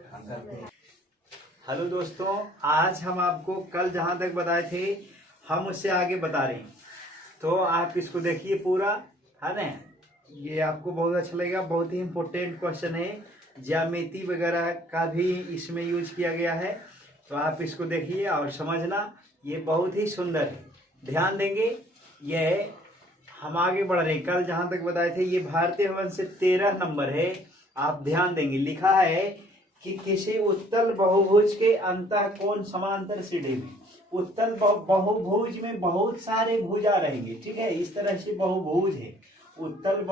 Hello दोस्तों, आज हम आपको कल जहाँ तक बताए थे हम उससे आगे बता रहे हैं। तो आप इसको देखिए पूरा, है ना। ये आपको बहुत अच्छा लगेगा। बहुत ही इम्पोर्टेंट क्वेश्चन है, ज्यामिति वगैरह का भी इसमें यूज किया गया है। तो आप इसको देखिए और समझना, ये बहुत ही सुंदर है। ध्यान देंगे। ये हम आगे बढ़ रहे हैं। कल जहाँ तक बताए थे ये भारतीय वन से 13 नंबर है। आप ध्यान देंगे, लिखा है कि किसी उत्तल बहुभुज के अंतःकोण समांतर सीढ़ी में। उत्तल बहुभुज में बहुत सारे भुजा रहेंगे, ठीक है। इस तरह से बहुभुज है, उत्तल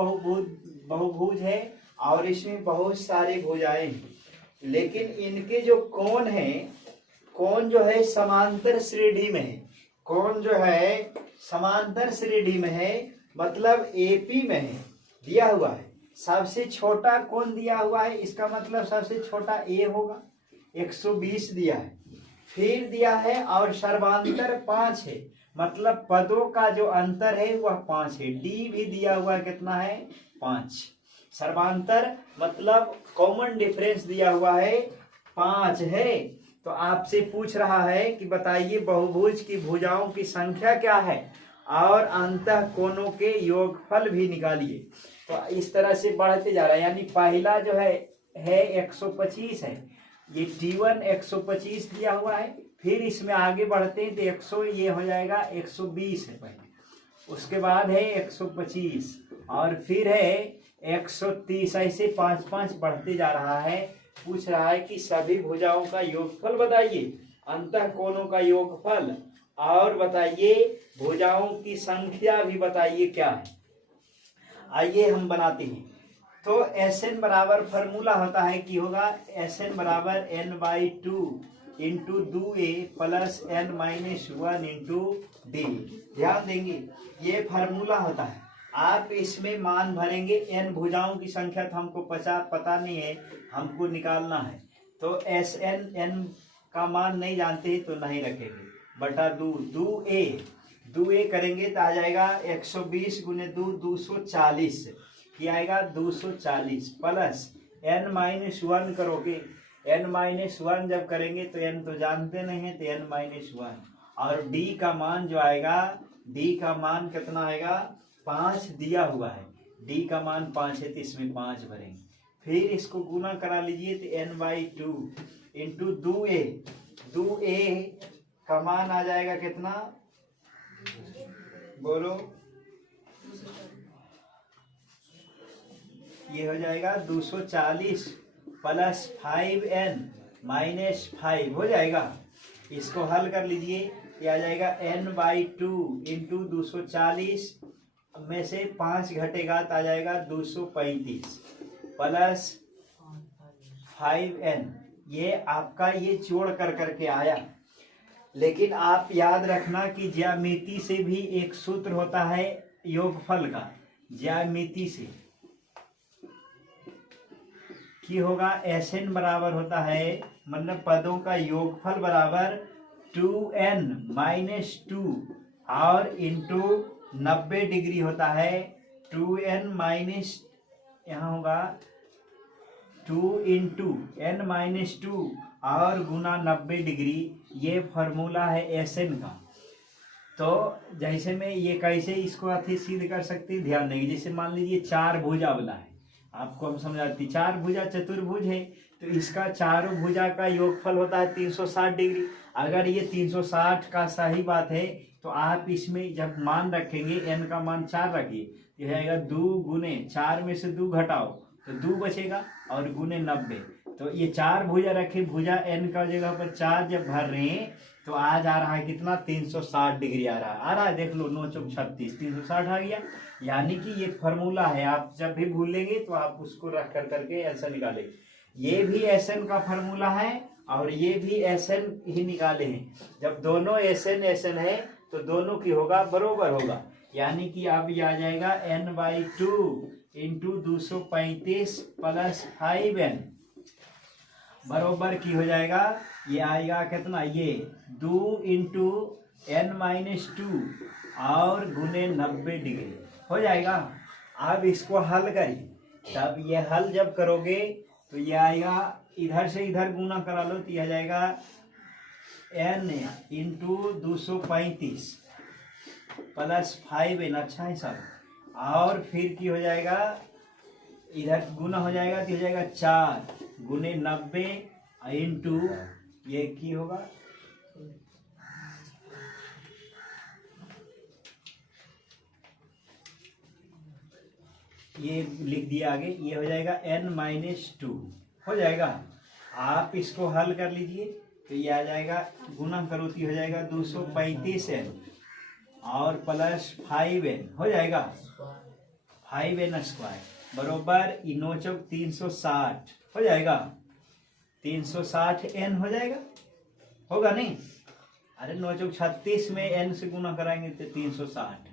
बहुभुज है और इसमें बहुत सारे भुजाएं हैं। लेकिन इनके जो कोण है, कोण जो है समांतर श्रेणी में है। कोण जो है समांतर श्रेणी में है, मतलब एपी में है, दिया हुआ है। सबसे छोटा कोण दिया हुआ है, इसका मतलब सबसे छोटा ए होगा, 120 दिया है। फिर दिया है और सर्वांतर 5 है, मतलब पदों का जो अंतर है वह 5 है। डी भी दिया हुआ है, कितना है? 5। सर्वांतर मतलब कॉमन डिफरेंस दिया हुआ है 5 है। तो आपसे पूछ रहा है कि बताइए बहुभुज की भुजाओं की संख्या क्या है और अंतः कोणों के योगफल भी निकालिए। तो इस तरह से बढ़ते जा रहा है। यानी पहला जो है 125 है, ये T1 125 दिया हुआ है। फिर इसमें आगे बढ़ते हैं तो 100, ये हो जाएगा 120 है पहले। उसके बाद है 125 और फिर है 130। ऐसे 5-5 बढ़ते जा रहा है। पूछ रहा है कि सभी भुजाओं का योगफल बताइए, अंतः कोणों का योगफल, और बताइए भुजाओं की संख्या भी बताइए क्या है। आइए हम बनाते हैं। तो Sn बराबर फॉर्मूला होता है कि होगा Sn बराबर n/2 into 2a plus n-1 into d। ध्यान देंगे, ये फार्मूला होता है। आप इसमें मान भरेंगे। n भुजाओं की संख्या तो हमको पता नहीं है, हमको निकालना है। तो Sn n का मान नहीं जानते तो नहीं रखेंगे, बटा 2a करेंगे तो आ जाएगा 120 गुने 2 240 की आएगा 240 प्लस n-1 करोगे। n-1 जब करेंगे तो n तो जानते नहीं है, तो n-1 और d का मान जो आएगा, d का मान कितना आएगा? 5 दिया हुआ है। d का मान 5 है तो इसमें 5 भरेंगे। फिर इसको गुना करा लीजिए तो n/2 इंटू 2a का मान आ जाएगा कितना? बोलो। ये हो जाएगा 240 प्लस 5n-5 हो जाएगा। इसको हल कर लीजिए, ये आ जाएगा n/2 इंटू 240 में से 5 घटेगा तो आ जाएगा 235 प्लस 5n। ये आपका ये जोड़ कर करके आया। लेकिन आप याद रखना कि ज्यामिति से भी एक सूत्र होता है योगफल का। ज्यामिति से कि होगा Sn बराबर होता है, मतलब पदों का योगफल बराबर 2n-2 और इंटू 90 डिग्री होता है। 2n- यहाँ होगा 2 इंटू n-2 और गुना 90 डिग्री। ये फॉर्मूला है Sn का। तो जैसे में ये कैसे इसको अति सिद्ध कर सकते हैं, ध्यान देंगे। जैसे मान लीजिए 4 भुजा वाला है, आपको हम समझाते। 4 भुजा चतुर्भुज है, तो इसका चारों भुजा का योगफल होता है 360 डिग्री। अगर ये 360 का सही बात है तो आप इसमें जब मान रखेंगे, n का मान 4 रखिए, यह आएगा 2 गुने 4 में से 2 घटाओ तो 2 बचेगा और गुने 90। तो ये 4 भुजा रखे, भुजा n का जगह पर 4 जब भर रहे हैं तो आ जा रहा है कितना? 360 डिग्री आ रहा है। देख लो, 9 चौक 36, 360 आ गया। यानी कि ये फॉर्मूला है, आप जब भी भूलेंगे तो आप उसको रख कर करके आंसर निकालें। ये भी Sn का फॉर्मूला है और ये भी Sn ही निकाले हैं। जब दोनों Sn है तो दोनों की होगा बरोबर होगा। यानी कि अब ये आ जाएगा n/2 इंटू 235 प्लस 5n बरोबर की हो जाएगा। ये आएगा कितना? ये 2 इंटू n-2 और गुने 90 डिग्री हो जाएगा। अब इसको हल करिए, तब ये हल जब करोगे तो ये आएगा इधर से इधर गुना करा लो तो यह आ जाएगा n इंटू 235 प्लस 5n। अच्छा है सब। और फिर की हो जाएगा, इधर गुना हो जाएगा तो हो जाएगा 4 गुने 90 इंटू ये की होगा ये लिख दिया आगे, ये हो जाएगा n-2 हो जाएगा। आप इसको हल कर लीजिए तो ये आ जाएगा, गुना करो तो हो जाएगा 235n और प्लस 5n हो जाएगा 5n स्क्वायर बरोबर इनोचक 360 हो जाएगा। 360n हो जाएगा, होगा नहीं? अरे 9 चौक 36 में n से गुना कराएंगे तो 360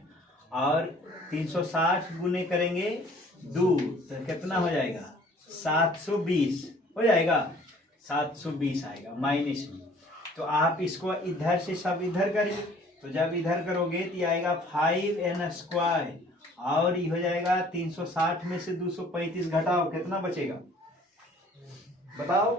और 360 गुने करेंगे 2 तो कितना हो जाएगा 720 हो जाएगा। 720 आएगा माइनस में। तो आप इसको इधर से सब इधर करिए, तो जब इधर करोगे तो ये आएगा 5n स्क्वायर और ये हो जाएगा 360 में से 235 घटाओ कितना बचेगा बताओ।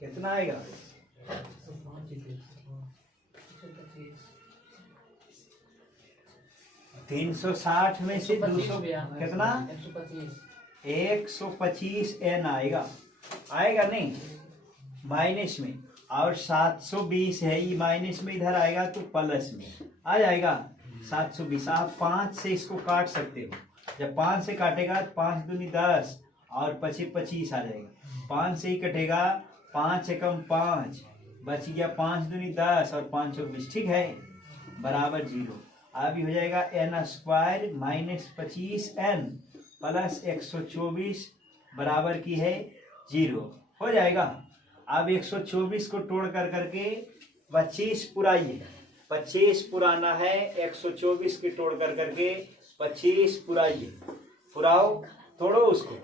कितना आएगा 360 में से 200 कितना 125n आएगा, आएगा नहीं माइनस में। और 720 है ये माइनस में, इधर आएगा तो प्लस में आ जाएगा 720। आप 5 से इसको काट सकते हो, जब 5 से काटेगा तो 5 दूनी 10 और 25 आ जाएगा। 5 से ही कटेगा, 5 एकम 5 बच गया, 5 दूनी 10 और 5 चौक 20 ठीक है बराबर 0। अब ये हो जाएगा n square minus 25n plus 124 बराबर की है 0 हो जाएगा। अब 124 को तोड़ कर करके 25 पुराइए, 25 पुराना है 124 की तोड़ कर करके 25 पुराइए, पुराओ तोड़ो उसको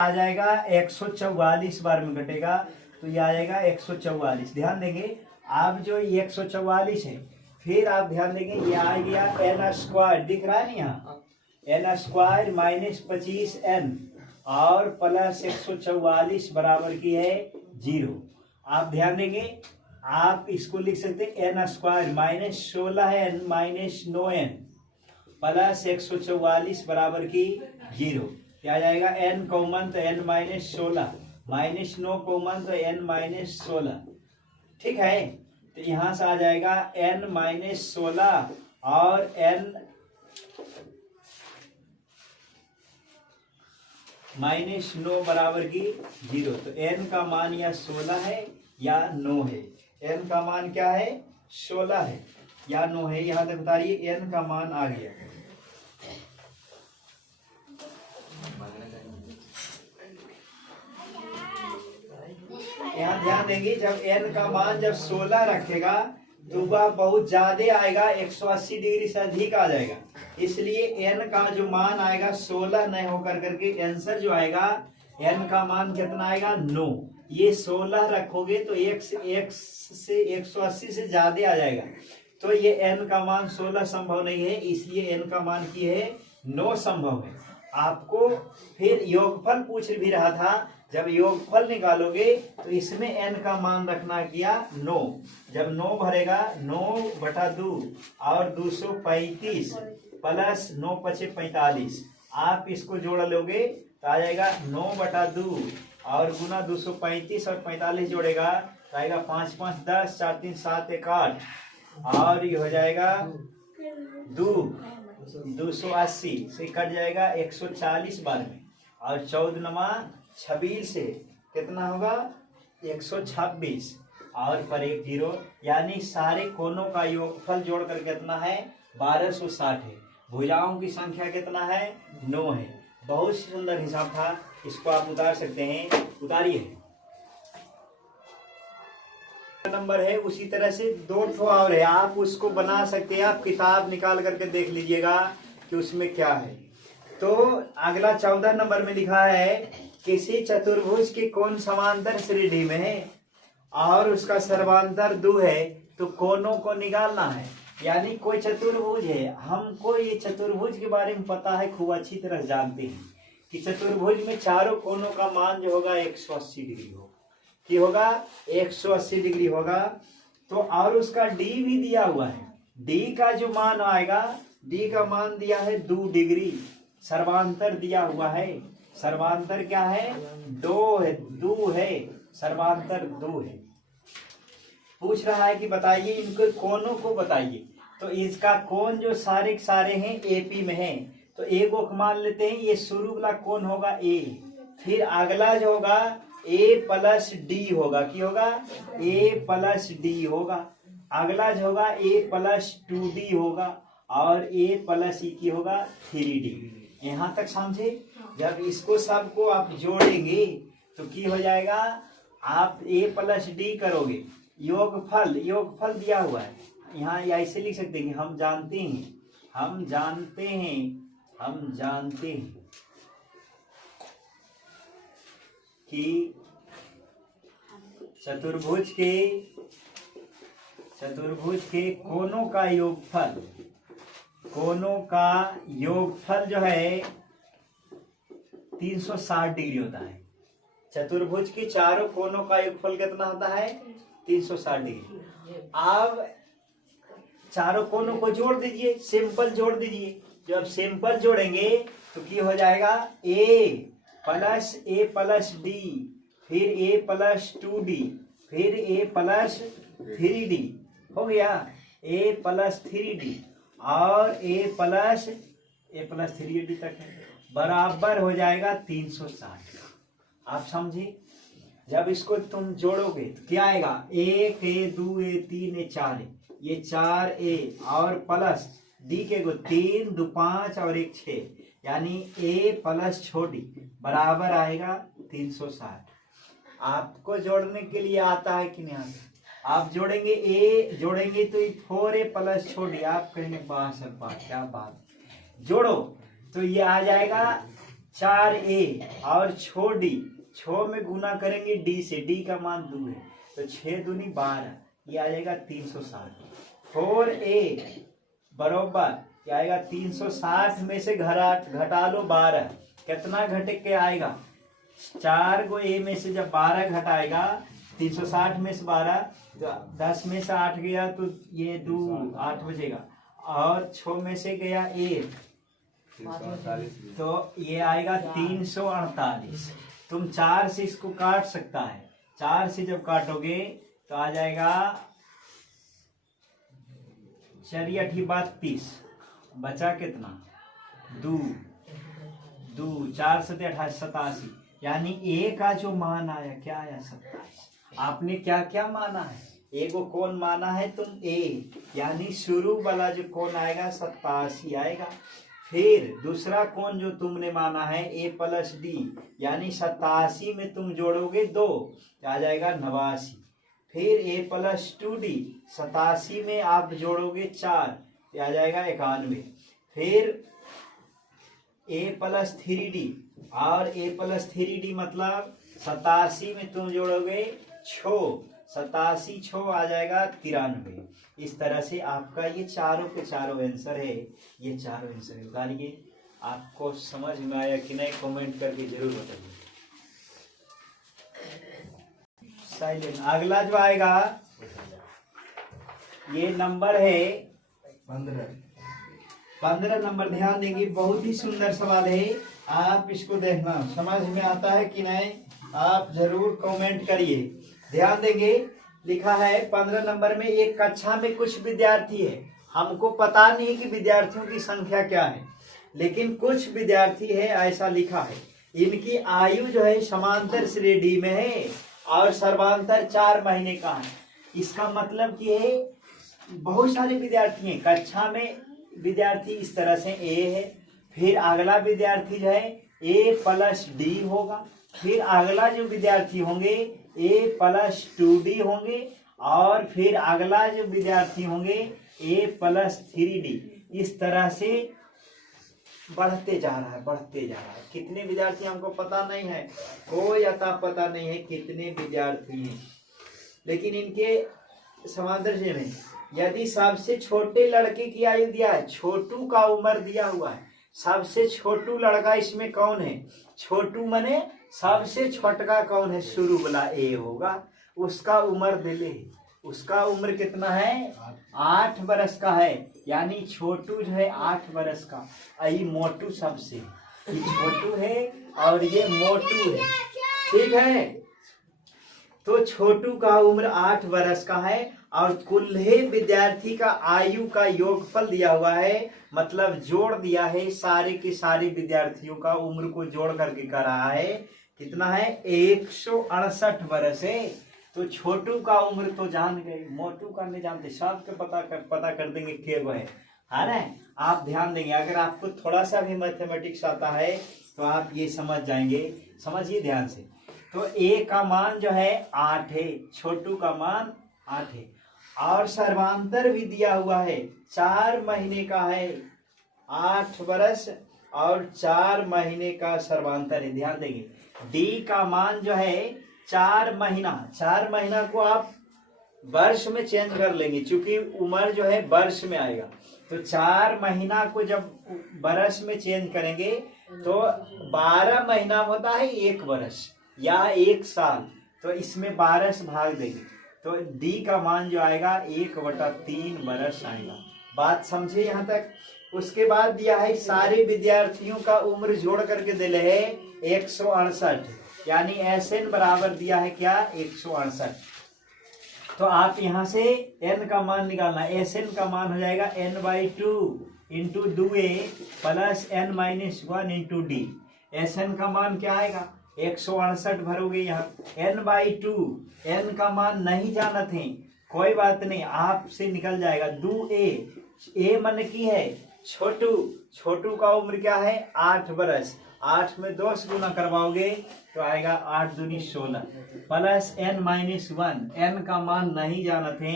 आ जाएगा 144 बार में घटेगा तो ये आ जाएगा 144। ध्यान देंगे आप जो ये 144 है, फिर आप ध्यान देंगे ये आ गया n स्क्वायर दिख रहा है ना यहाँ n स्क्वायर माइनस 25n और प्लस 144 बराबर की है 0। आप ध्यान देंगे आप इसको लिख सकते हैं n square minus 16n minus 9n plus 144 बराबर की 0। क्या आ जाएगा n कॉमन तो n माइनस 16 माइनस 9 कॉमन तो n माइनस 16 ठीक है। तो यहाँ से आ जाएगा n माइनस 16 और n माइनस 9 बराबर की 0। तो n का मान या 16 है या 9 है। n का मान क्या है 16 है या 9 है, यहाँ तक बता रही n का मान आ गया। यहाँ ध्यान देंगे जब n का मान जब 16 रखेगा तो वह बहुत ज्यादा आएगा, 180 डिग्री से अधिक आ जाएगा। इसलिए n का जो मान आएगा 16 नहीं होकर करके आंसर जो आएगा n का मान कितना आएगा 9। ये 16 रखोगे तो x से 180 से ज्यादा आ जाएगा, तो ये n का मान 16 संभव नहीं है, इसलिए n का मान की है 9 संभव है। आपको फिर योगफल पूछ भी रहा था, जब योगफल निकालोगे तो इसमें n का मान रखना किया 9। जब 9 भरेगा 9/2 और 235 प्लस 9 × 5 = 45, आप इसको जोड़ लोगे तो आ जाएगा 9/2 और गुना 235 और 45 जोड़ेगा तो आएगा 5 × 5 = 10, 4 × 3 = 7, 1 8 और ये हो जाएगा 280 से कट जाएगा 140 बार में और 14 26 से कितना होगा 126 और पर 1 0, यानी सारे कोनों का योगफल जोड़कर कितना है 1260 है। भुजाओं की संख्या कितना है 9 है। बहुत सुंदर हिसाब था, इसको आप उतार सकते हैं, उतारिए। नंबर है उसी तरह से 2 ठो और है, आप उसको बना सकते हैं। आप किताब निकाल करके देख लीजिएगा कि उसमें क्या है। तो अगला 14 नंबर में लिखा है किसी चतुर्भुज की कोण समांतर श्रेणी में है और उसका सर्वांतर 2 है, तो कोनों को निकालना है। यानी कोई चतुर्भुज है, हमको ये चतुर्भुज के बारे में पता है, खूब अच्छी तरह जानते हैं कि चतुर्भुज में चारों कोनों का मान जो होगा 180 डिग्री होगा। कि होगा 180 डिग्री होगा। तो और उसका डी भी दिया हुआ है, डी का जो मान आएगा, डी का मान दिया है 2 डिग्री। सर्वांतर दिया हुआ है, सर्वांतर क्या है, 2 है, सर्वांतर 2 है। पूछ रहा है कि बताइए इनको कोनों को बताइए। तो इसका कोण जो सारे के सारे हैं एपी में है, तो ए को मान लेते हैं, ये शुरू वाला कोण होगा ए। फिर अगला जो होगा ए प्लस डी होगा, क्या होगा, ए प्लस डी होगा। अगला जो होगा ए प्लस 2d होगा, और ए प्लस ई की होगा 3d। यहाँ तक समझे। जब इसको सबको आप जोड़ेंगे तो क्या हो जाएगा, आप ए प्लस डी करोगे, योगफल, योगफल दिया हुआ है यहाँ, ऐसे लिख सकते हैं, हम जानते हैं, हम जानते हैं, हम जानते हैं कि चतुर्भुज के कोनों का योगफल, कोनों का योगफल जो है 360 डिग्री होता है। चतुर्भुज के चारों कोनों का योगफल कितना होता है, 360 डिग्री। अब चारों कोनों को जोड़ दीजिए, सिंपल जोड़ दीजिए। जब सिंपल जोड़ेंगे तो क्या हो जाएगा, ए प्लस डी, फिर ए प्लस 2d, फिर ए प्लस 3d हो गया, ए प्लस 3d और ए प्लस 3d तक है, बराबर हो जाएगा 360। आप समझे। जब इसको तुम जोड़ोगे तो क्या आएगा, 1 ए 2 ए 3 ए 4 ए, ये 4 ए और प्लस डी के को 3 2 5 और 1 6, यानी ए प्लस छोटी बराबर आएगा 360। आपको जोड़ने के लिए आता है कि नहीं आता। आप जोड़ेंगे, ए जोड़ेंगे तो 4a प्लस छोटी, आप कहेंगे वाह सर वाह क्या बात, जोड़ो तो ये आ जाएगा 4a और छोटी, 6 में गुना करेंगे डी से, डी का मान 2 है, तो 6 दूनी 12, ये आ जाएगा 360। 4a बराबर क्या आएगा, 360 में से घटा लो 12, कितना घटे के आएगा, 4 को ए में से जब 12 घटाएगा, 360 में से 12, 10 में से 8 गया तो ये 2 8 बचेगा, और 6 में से गया 1 तो ये आएगा 348। तुम 4 से इसको काट सकता है, 4 से जब काटोगे तो आ जाएगा 4 8 32, बचा कितना 2 4 7 87, यानी ए का जो मान आया क्या आया 27। आपने क्या क्या माना है, ए को कौन माना है तुम, ए यानी शुरू वाला जो कौन आएगा 87 आएगा। फिर दूसरा कौन जो तुमने माना है ए प्लस डी, यानी 87 में तुम जोड़ोगे 2 आ जाएगा 89। फिर ए प्लस 2d, 87 में आप जोड़ोगे 4 आ जाएगा 91। फिर ए प्लस 3d और ए प्लस 3d मतलब 87 में तुम जोड़ोगे 6, 87 6 आ जाएगा 93। इस तरह से आपका ये चारों के चारों आंसर है, ये चारों आंसर है। बताइए आपको समझ में आया कि नहीं, कमेंट करके जरूर बताइए। साइलेंट। अगला जो आएगा ये नंबर है 15 नंबर। ध्यान देंगे, बहुत ही सुंदर सवाल है, आप इसको देखना समझ में आता है कि नहीं, आप जरूर कमेंट करिए। ध्यान देंगे, लिखा है 15 नंबर में, एक कक्षा में कुछ विद्यार्थी है, हमको पता नहीं कि विद्यार्थियों की संख्या क्या है, लेकिन कुछ विद्यार्थी है ऐसा लिखा है। इनकी आयु जो है समांतर श्रेणी डी में है और सर्वांतर 4 महीने का है। इसका मतलब कि है बहुत सारे विद्यार्थी हैं कक्षा में। विद्यार्थी इस तरह से ए है, फिर अगला विद्यार्थी जो है ए प्लस डी होगा, फिर अगला जो विद्यार्थी होंगे ए प्लस 2d होंगे, और फिर अगला जो विद्यार्थी होंगे ए प्लस 3d। इस तरह से बढ़ते जा रहा है, बढ़ते जा रहा है। कितने विद्यार्थी हमको पता नहीं है, कोई अता पता नहीं है कितने विद्यार्थी हैं, लेकिन इनके समांतर से नहीं, यदि सबसे छोटे लड़के की आयु दिया है, छोटू का उम्र दिया हुआ है, सबसे छोटू लड़का इसमें कौन है, छोटू मने सबसे छोटका कौन है, शुरू वाला ए होगा, उसका उम्र दिले, उसका उम्र कितना है, 8 बरस का है, यानी छोटू जो है 8 बरस का, आई मोटू सबसे, ये छोटू है और ये मोटू है, ठीक है। तो छोटू का उम्र 8 बरस का है और कुल्हे विद्यार्थी का आयु का योगफल दिया हुआ है, मतलब जोड़ दिया है, सारे के सारे विद्यार्थियों का उम्र को जोड़ करके कर रहा है, कितना है, 168 बरस है। तो छोटू का उम्र तो जान गए, मोटू का नहीं जानते, सबके पता कर देंगे के वो है ना। आप ध्यान देंगे, अगर आपको थोड़ा सा भी मैथमेटिक्स आता है तो आप ये समझ जाएंगे, समझिए ध्यान से। तो ए का मान जो है 8 है, छोटू का मान 8 है, और सर्वांतर भी दिया हुआ है, 4 महीने का है, 8 बरस और 4 महीने का सर्वांतर है, ध्यान देंगे। डी का मान जो है 4 महीना, 4 महीना को आप वर्ष में चेंज कर लेंगे, क्योंकि उम्र जो है वर्ष में आएगा, तो 4 महीना को जब बरस में चेंज करेंगे तो 12 महीना होता है 1 बरस या 1 साल, तो इसमें 12 से भाग देंगे, तो डी का मान जो आएगा 1/3 बरस आएगा। बात समझे यहाँ तक। उसके बाद दिया है सारे विद्यार्थियों का उम्र जोड़ करके दिले है 168, यानी SN बराबर दिया है क्या, 168। तो आप यहाँ से n का मान निकालना, SN का मान हो जाएगा n/2 into 2a plus n-1 into D. SN का मान क्या आएगा, 168 भरोगे यहाँ, n/2, n का मान नहीं जाना थे, कोई बात नहीं, आपसे निकल जाएगा 2a, a मन की है छोटू, छोटू का उम्र क्या है 8 बरस, 8 में 2 से गुना करवाओगे तो आएगा 8 दूनी 16 प्लस n-1, n का मान नहीं जाना थे,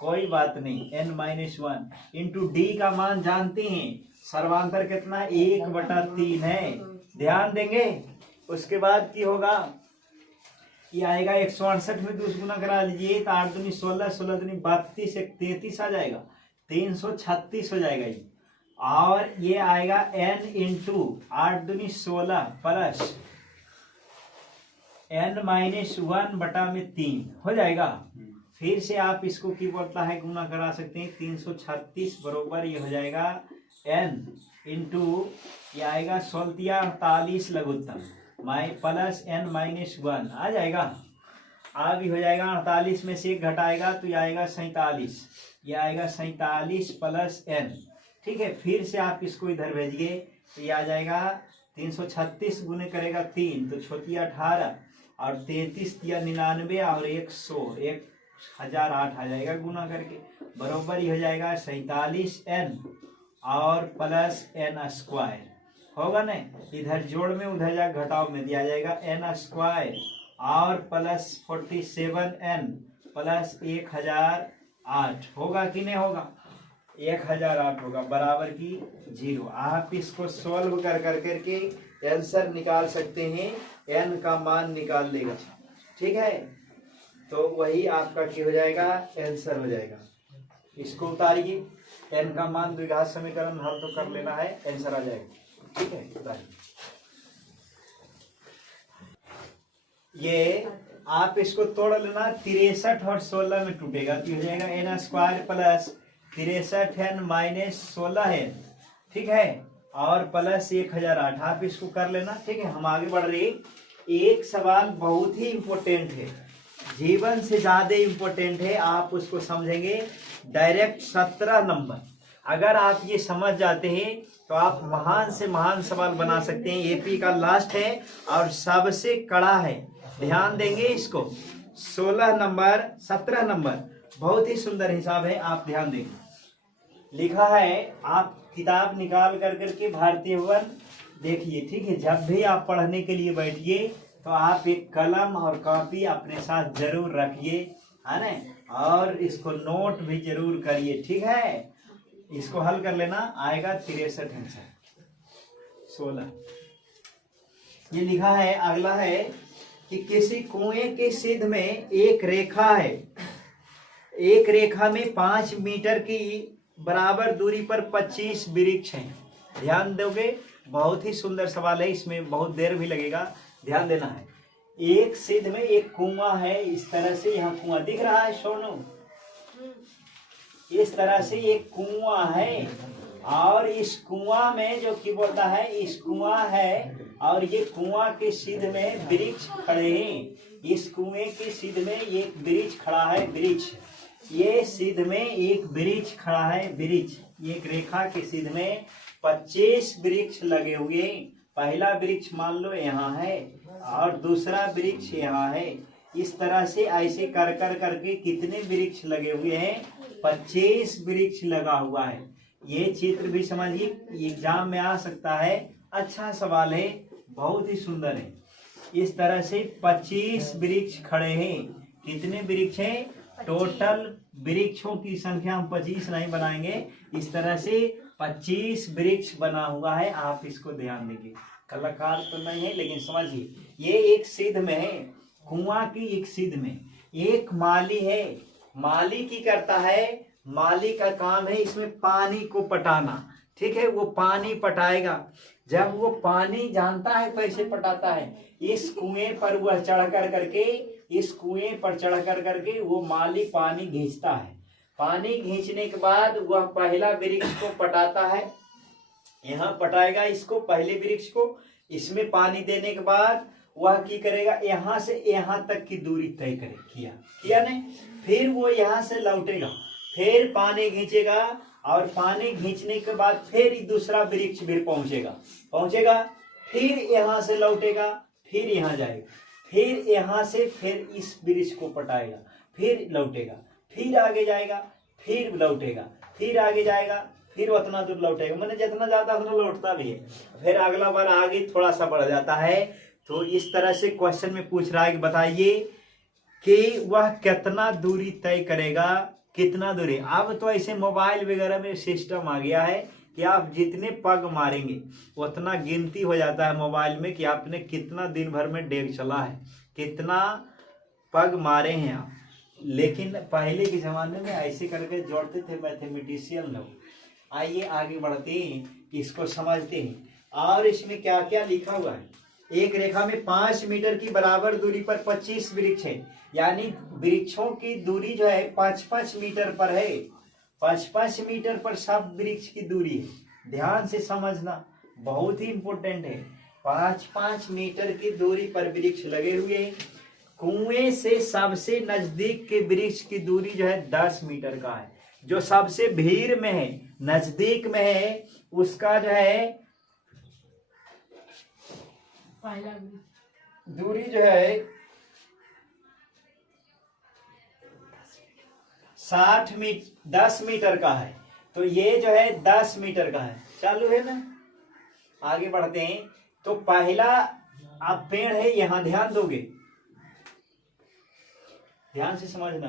कोई बात नहीं, n-1 इंटू डी का मान जानते हैं, सर्वांतर कितना 1/3 है, ध्यान देंगे। उसके बाद की होगा, ये आएगा 168 में 2 गुना करा लीजिए तो 8 दूनी 16, 16 दूनी 32, 33 आ जाएगा, 336 हो जाएगा ये, और ये आएगा n इंटू 8 दूनी 16 प्लस n-1/3 हो जाएगा। फिर से आप इसको की बोलता है गुना करा सकते हैं, 336 बरोबर ये हो जाएगा n इंटू ये आएगा 16 लघुत्तम प्लस n-1 आ जाएगा, आ भी हो जाएगा, 48 में से 1 घटाएगा तो ये आएगा 47, ये आएगा 47 प्लस n, ठीक है। फिर से आप इसको इधर भेजिए तो ये आ जाएगा 336 गुने करेगा 3 तो छोटी 18 और 33 या 99 और 1008 आ जाएगा गुना करके, बरोबर ही हो जाएगा 47n और प्लस n² होगा ना, इधर जोड़ में उधर जा घटाव में दिया जाएगा n² और प्लस 47n प्लस 1008 होगा कि नहीं होगा, 1008 होगा, बराबर की 0। आप इसको सॉल्व कर करके आंसर निकाल सकते हैं, n का मान निकाल लेगा, ठीक है। तो वही आपका क्या हो जाएगा, आंसर हो जाएगा। इसको उतारिए, n का मान द्विघात समीकरण हल तो कर लेना है, आंसर आ जाएगा, ठीक है। उतारिए, ये आप इसको तोड़ लेना, 63 और 16 में टूटेगा तो हो जाएगा n² प्लस 63n-16 है, ठीक है, और प्लस 1008, आप इसको कर लेना, ठीक है। हम आगे बढ़ रहे, एक सवाल बहुत ही इंपॉर्टेंट है, जीवन से ज्यादा इंपॉर्टेंट है, आप उसको समझेंगे डायरेक्ट 17 नंबर, अगर आप ये समझ जाते हैं तो आप महान से महान सवाल बना सकते हैं। एपी का लास्ट है और सबसे कड़ा है, ध्यान देंगे इसको। 16 नंबर 17 नंबर बहुत ही सुंदर हिसाब है, आप ध्यान देंगे। लिखा है, आप किताब निकाल कर करके भारतीय भवन देखिए, ठीक है। जब भी आप पढ़ने के लिए बैठिए तो आप एक कलम और कॉपी अपने साथ जरूर रखिए, है ना, और इसको नोट भी जरूर करिए, ठीक है। इसको हल कर लेना, आएगा 63 आंसर 16। ये लिखा है, अगला है कि किसी कुएं के सिद्ध में एक रेखा है, एक रेखा में 5 मीटर की बराबर दूरी पर 25 वृक्ष हैं। ध्यान दोगे, बहुत ही सुंदर सवाल है, इसमें बहुत देर भी लगेगा, ध्यान देना है। एक सिद्ध में एक कुआं है, इस तरह से यहाँ कुआं दिख रहा है सोनू, इस तरह से एक कुआं है और इस कुआं में जो कि बोलता है इस कुआं है और ये कुआं के सिद्ध में वृक्ष खड़े हैं। इस कुएं के सिद्ध में एक वृक्ष खड़ा है, वृक्ष, ये सिद्ध में एक वृक्ष खड़ा है, वृक्ष, एक रेखा के सिद्ध में 25 वृक्ष लगे हुए हैं। पहला वृक्ष मान लो यहाँ है और दूसरा वृक्ष यहाँ है। इस तरह से ऐसे कर कर करके कितने वृक्ष लगे हुए हैं? 25 वृक्ष लगा हुआ है। ये चित्र भी समझिए, एग्जाम में आ सकता है, अच्छा सवाल है, बहुत ही सुंदर है। इस तरह से 25 वृक्ष खड़े हैं। कितने वृक्ष हैं? टोटल वृक्षों की संख्या हम 25 नहीं बनाएंगे, इस तरह से 25 वृक्ष बना हुआ है। आप इसको ध्यान देंगे, कलाकार तो नहीं है लेकिन समझिए, ये एक सिद्ध में है, कुआं की एक सिद्ध में एक माली है। माली की करता है, माली का काम है इसमें पानी को पटाना, ठीक है, वो पानी पटाएगा। जब वो पानी जानता है कैसे पटाता है, इस कुएं पर वह चढ़ कर करके, इस कुएं पर चढ़ कर करके वो माली पानी खींचता है। पानी खींचने के बाद वह पहला वृक्ष को पटाता है, यहाँ पटाएगा इसको, पहले वृक्ष को। इसमें पानी देने के बाद वह की करेगा, यहाँ से यहाँ तक की दूरी तय करे, किया नहीं, फिर वो यहाँ से लौटेगा, फिर पानी खींचेगा और पानी खींचने के बाद फिर दूसरा वृक्ष फिर पहुंचेगा, फिर यहाँ से लौटेगा, फिर यहाँ जाएगा, फिर यहाँ से फिर इस वृक्ष को पटाएगा, फिर लौटेगा, फिर आगे जाएगा, फिर लौटेगा, फिर आगे जाएगा, फिर उतना दूर लौटेगा, मैंने जितना जाता उतना लौटता भी है, फिर अगला बार आगे थोड़ा सा बढ़ जाता है। तो इस तरह से क्वेश्चन में पूछ रहा है कि बताइए कि वह कितना दूरी तय करेगा, कितना दूरी। अब तो ऐसे मोबाइल वगैरह में सिस्टम आ गया है कि आप जितने पग मारेंगे उतना गिनती हो जाता है मोबाइल में कि आपने कितना दिन भर में डेग चला है, कितना पग मारे हैं आप। लेकिन पहले के ज़माने में ऐसे करके जोड़ते थे मैथमेटिशियन लोग। आइए आगे बढ़ते हैं, इसको समझते हैं। और इसमें क्या क्या लिखा हुआ है? एक रेखा में 5 मीटर की बराबर दूरी पर 25 वृक्ष है, यानी वृक्षों की दूरी जो है 5-5 मीटर पर है। 5-5 मीटर पर सब वृक्ष की दूरी है। ध्यान से समझना, बहुत ही इंपॉर्टेंट है। 5-5 मीटर की दूरी पर वृक्ष लगे हुए हैं। कुएं से सबसे नजदीक के वृक्ष की दूरी जो है 10 मीटर का है। जो सबसे भीड़ में है, नजदीक में है, उसका जो है दूरी जो है 10 मीटर का है। तो ये जो है 10 मीटर का है। चालू है ना, आगे बढ़ते हैं। तो पहला आप पेड़ है, यहां ध्यान दोगे, ध्यान से समझना।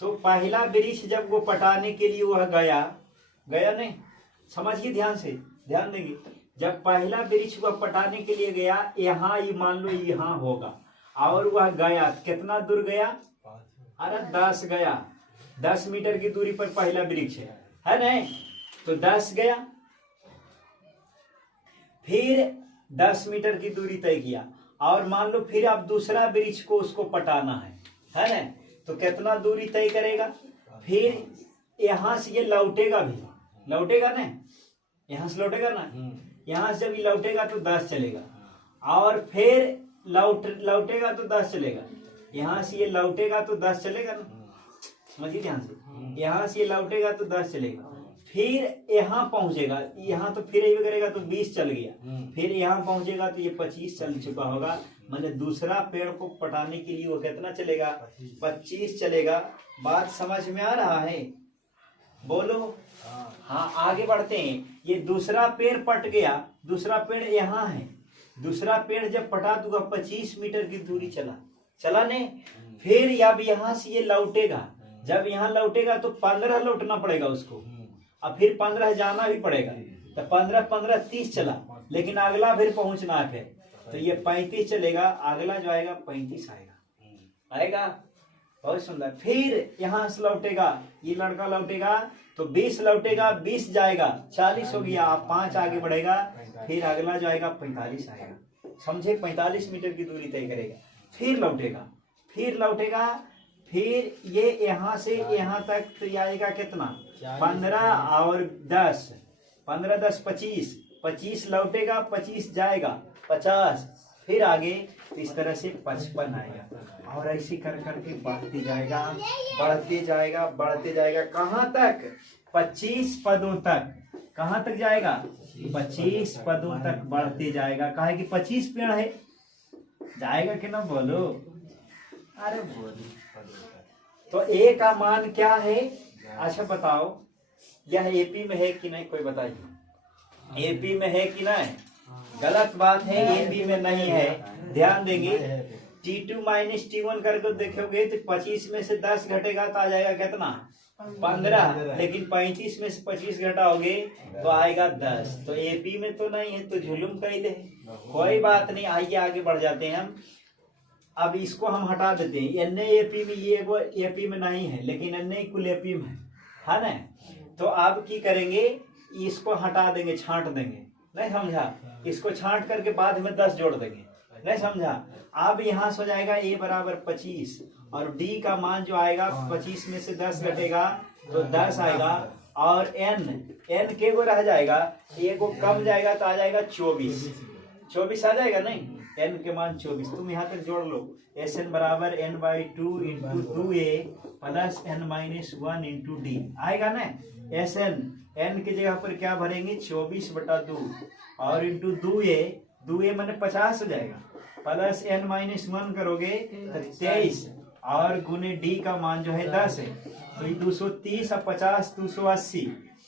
तो पहला वृक्ष जब वो पटाने के लिए वह गया नहीं, समझिए ध्यान से, ध्यान देंगे। जब पहला वृक्ष वह पटाने के लिए गया, यहाँ ये मान लो यहाँ होगा, और वह गया, कितना दूर गया? अरे 10 गया, 10 मीटर की दूरी पर पहला वृक्ष है नहीं? तो 10 गया, फिर 10 मीटर की दूरी तय किया, और मान लो फिर आप दूसरा वृक्ष को उसको पटाना है ना? तो कितना दूरी तय करेगा? फिर यहाँ से ये लौटेगा भी, लौटेगा ना, यहाँ से लौटेगा ना, यहाँ से जब ये लौटेगा तो 10 चलेगा, और फिर लौटेगा तो 10 चलेगा, यहाँ से ये लौटेगा तो 10 चलेगा ना, समझिए ध्यान से। यहाँ से ये लौटेगा तो 10 चलेगा, फिर यहाँ पहुंचेगा, यहाँ तो फिर ये करेगा तो 20 चल गया, फिर यहाँ पहुंचेगा तो ये 25 चल चुका होगा। मैंने दूसरा पेड़ को पटाने के लिए वो कितना चलेगा? 25 चलेगा। बात समझ में आ रहा है? बोलो। हाँ, आगे बढ़ते हैं। ये दूसरा पेड़ पट गया, दूसरा पेड़ यहाँ है, दूसरा पेड़ जब पटा दूंगा 25 मीटर की दूरी चला नहीं। फिर अब यहाँ से ये लौटेगा, जब यहाँ लौटेगा तो 15 लौटना पड़ेगा उसको, अब फिर 15 जाना भी पड़ेगा, तो 15 30 चला, लेकिन अगला फिर पहुंचना है, तो ये 35 चलेगा, अगला जो आएगा 35 आएगा। बहुत सुंदर। फिर यहाँ से लौटेगा, ये लड़का लौटेगा तो 20 लौटेगा, 20 जाएगा 40 हो गया, आप 5 आगे बढ़ेगा, फिर अगला जो आएगा 45 आएगा, समझे, 45 मीटर की दूरी तय करेगा। फिर लौटेगा, फिर लौटेगा, फिर ये यहाँ से यहाँ तक तो आएगा कितना, 15 और 10, 15 10 25, 25 लौटेगा, 25 जाएगा 50, फिर आगे इस तरह से 55 आएगा, और ऐसे कर करके बढ़ते जाएगा, बढ़ते जाएगा, बढ़ते जाएगा, कहाँ तक, 25 पदों तक। कहाँ तक जाएगा, 25 पदों तक बढ़ते जाएगा। कहे कि 25 पेड़ है, जाएगा कि ना, बोलो, अरे बोलो। तो ए का मान क्या है, अच्छा बताओ, यह एपी में है कि नहीं, कोई बताइए, एपी में है कि नहीं, गलत बात है, एपी में नहीं है, ध्यान देंगे। T2 माइनस T1 करके देखोगे तो 25 में से 10 घटेगा तो आ जाएगा कितना, 15, लेकिन 35 में से 25 घटाओगे तो आएगा 10, तो एपी में तो नहीं है, तो जुलुम कैले, कोई बात नहीं, आइए आगे बढ़ जाते हैं हम। अब इसको हम हटा देते हैं, एन एपी में, ये वो एपी में नहीं है, लेकिन एन कुल एपी में है ना। तो अब की करेंगे, इसको हटा देंगे, छांट देंगे, नहीं समझा, इसको छांट करके बाद में 10 जोड़ देंगे, नहीं समझा। अब यहाँ से हो जाएगा a बराबर 25, और d का मान जो आएगा 25 में से 10 घटेगा तो 10 आएगा, और n के को रह जाएगा, a को कम जाएगा तो आ जाएगा 24 आ जाएगा, नहीं, n के मान 24, तुम यहाँ तक जोड़ लो, Sn बराबर n/2 into 2a plus n-1 into d आएगा ना। Sn n की जगह पर क्या भरेंगे, 24/2 और इंटू 2a मैंने 50 हो जाएगा, प्लस n-1 करोगे तो 23, और गुने d का मान जो है 10 है, तो ये 230 और 50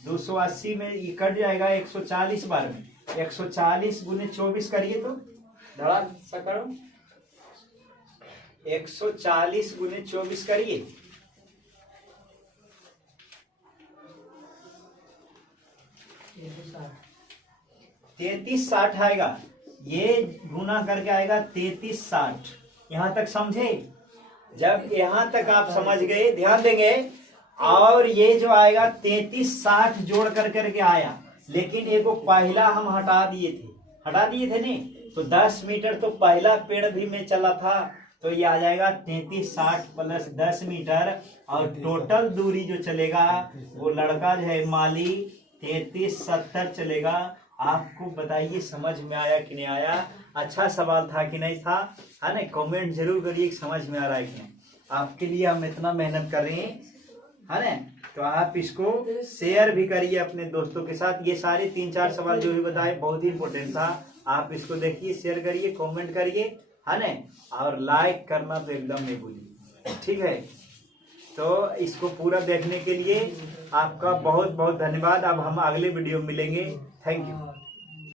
280 में ये कट जाएगा 140 बार में, 140 गुने 24 करिए तो धड़ाक सा करो, 140 गुने 24 करिए, 3360 आएगा, ये गुना करके आएगा 3360। यहाँ तक समझे, जब यहाँ तक आप समझ गए, ध्यान देंगे, और ये जो आएगा 3360 जोड़ कर करके आया, लेकिन एक पहला हम हटा दिए थे नहीं, तो 10 मीटर तो पहला पेड़ भी में चला था, तो ये आ जाएगा 3360 प्लस 10 मीटर, और टोटल दूरी जो चलेगा वो लड़का जो है माली 3370 चलेगा। आपको बताइए समझ में आया कि नहीं आया, अच्छा सवाल था कि नहीं था, है ना, कमेंट जरूर करिए समझ में आ रहा है कि नहीं। आपके लिए हम इतना मेहनत कर रहे हैं, है ना, तो आप इसको शेयर भी करिए अपने दोस्तों के साथ। ये सारे 3-4 सवाल जो भी बताए बहुत ही इंपॉर्टेंट था, आप इसको देखिए, शेयर करिए, कमेंट करिए, है ना, और लाइक करना तो एकदम नहीं भूलिए, ठीक है। तो इसको पूरा देखने के लिए आपका बहुत बहुत धन्यवाद। अब हम अगले वीडियो में मिलेंगे, थैंक यू।